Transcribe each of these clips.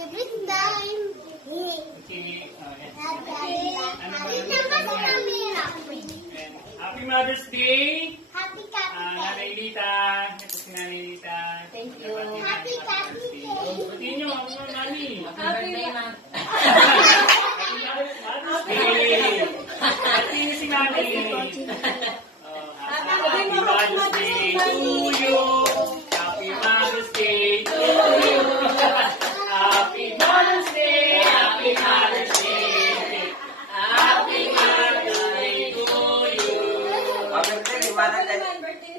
Happy Mother's Day! Happy Happy Nanay Lita. Ito si Nanay Lita. Thank you. Happy Happy Batiin nyo, ako ng nani. Happy Mother's Day! Batiin nyo si Nanay. Happy Mother's Day to you! Happy Mother's Day to you! Happy Mother's Day! Happy Mother's Day! Happy Mother's Day to you!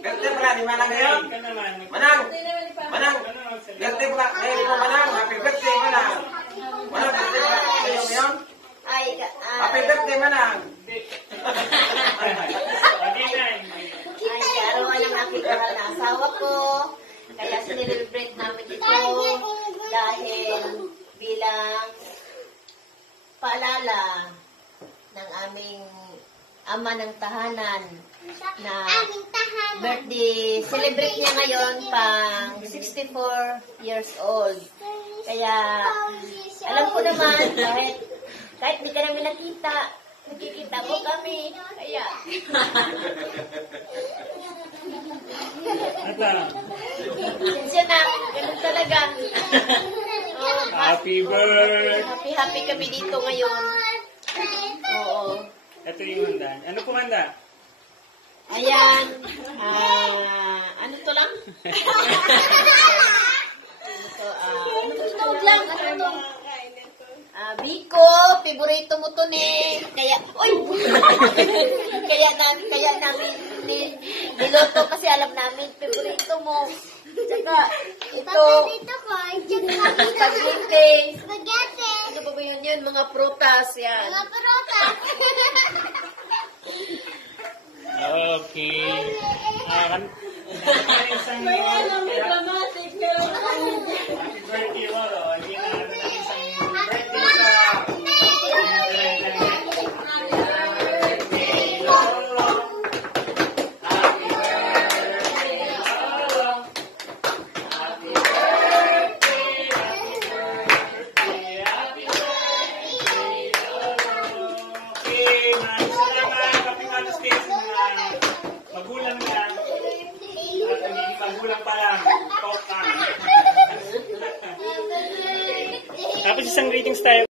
Birthday pala ni Manang ngayon. Manang! Manang! Birthday pala. Ngayon po Manang. Happy birthday Manang. Manang, birthday pala kayo ngayon? Happy birthday Manang. Ay, arawan ng aking mahal na asawa ko. Kaya sinilibret namin ito dahil bilang paalala ng aming ama ng tahanan na birthday, celebrate niya ngayon pang 64 years old. Kaya alam ko naman kahit di ka namin nakikita mo kami. Kaya siya na, ganun talaga. Happy birthday! Happy kami dito ngayon. Oo. Ito yung handa. Ano pong handa? Ayan. Ano to lang? Tunog lang. Ano to? Biko, favorito mo to ni. Kaya, kaya namin niloto kasi alam namin favorito mo. Tsaka, ito, pag-linking. Ano ba ba yun? Mga prutas, yan. Mga prutas. Okay. May alam ni dramatic, pero Happy birthday, Waro. Hindi na natin ang isang birthday magulang yan. At hindi magulang pa lang. Tapos isang greetings tayo.